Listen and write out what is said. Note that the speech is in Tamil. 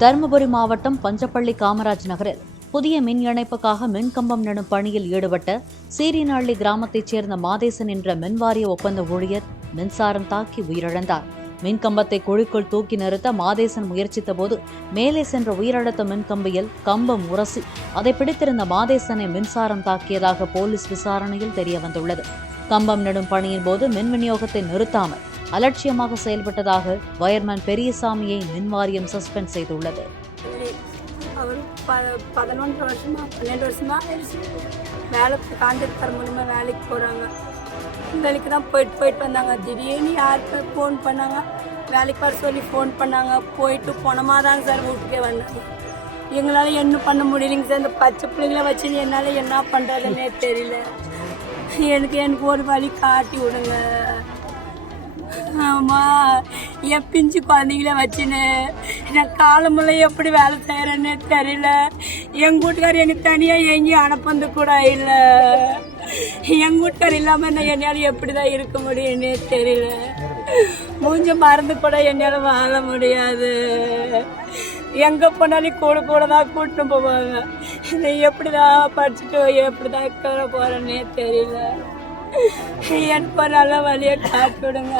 தருமபுரி மாவட்டம் பஞ்சப்பள்ளி காமராஜ் நகரில் புதிய மின் இணைப்புக்காக மின்கம்பம் நடும் பணியில் ஈடுபட்ட சீரிநள்ளி கிராமத்தைச் சேர்ந்த மாதேசன் என்ற மின்வாரிய ஒப்பந்த ஊழியர் மின்சாரம் தாக்கி உயிரிழந்தார். மின்கம்பத்தை குழிக்குள் தூக்கி நிறுத்த மாதேசன் முயற்சித்த போது மேலே சென்ற உயரழுத்த மின்கம்பியில் கம்பம் உரசி அதை பிடித்திருந்த மாதேசனை மின்சாரம் தாக்கியதாக போலீஸ் விசாரணையில் தெரியவந்துள்ளது. கம்பம் நடும் பணியின் போது மின் விநியோகத்தை நிறுத்தாமல் அலட்சியமாக செயல்பட்டதாக வயர்மேன் பெரியசாமியை மின்வாரியம் சஸ்பெண்ட் செய்துள்ளது. அவர் 11 வருஷமா 12 வருஷமா வேலை கான்ட்ராக்டர் மூலமா வேலைக்கு போறாங்க. வேலைக்கு தான் போயிட்டு வந்தாங்க. திடீர்னு யாருக்கு ஃபோன் பண்ணாங்க, வேலைக்கு வர சொல்லி ஃபோன் பண்ணாங்க. போயிட்டு போனமா தாங்க சார் வீட்டுக்கே வந்தாங்க. எங்களால் என்ன பண்ண முடியலைங்க சார். இந்த பச்சை பிள்ளைங்கள வச்சு என்னால் என்ன பண்ணுறதுன்னே தெரியல. எனக்கு ஒரு வழி காட்டி விடுங்க. ஆமாம், என் பிஞ்சு குழந்தைங்கள வச்சுன்னு நான் காலமெல்லாம் எப்படி வேலை செய்கிறேன்னே தெரியல. எங்கள் வீட்டுக்கார் எனக்கு தனியாக எங்கேயும் அனுப்பந்து கூட இல்லை. எங்கள் வீட்டுக்கார் இல்லாமல் நான் என்னால் எப்படி தான் இருக்க முடியும்னே தெரியல. மூஞ்ச மறந்து கூட என்னால் வாழ முடியாது. எங்கே போனாலும் கூட தான் கூட்டின்னு போவாங்க. இதை எப்படி தான் படிச்சுட்டு எப்படி தான் இருக்கிற போகிறேன்னே தெரியல. எனக்கு ஒரு நல்ல வழியை காட்டி விடுங்க.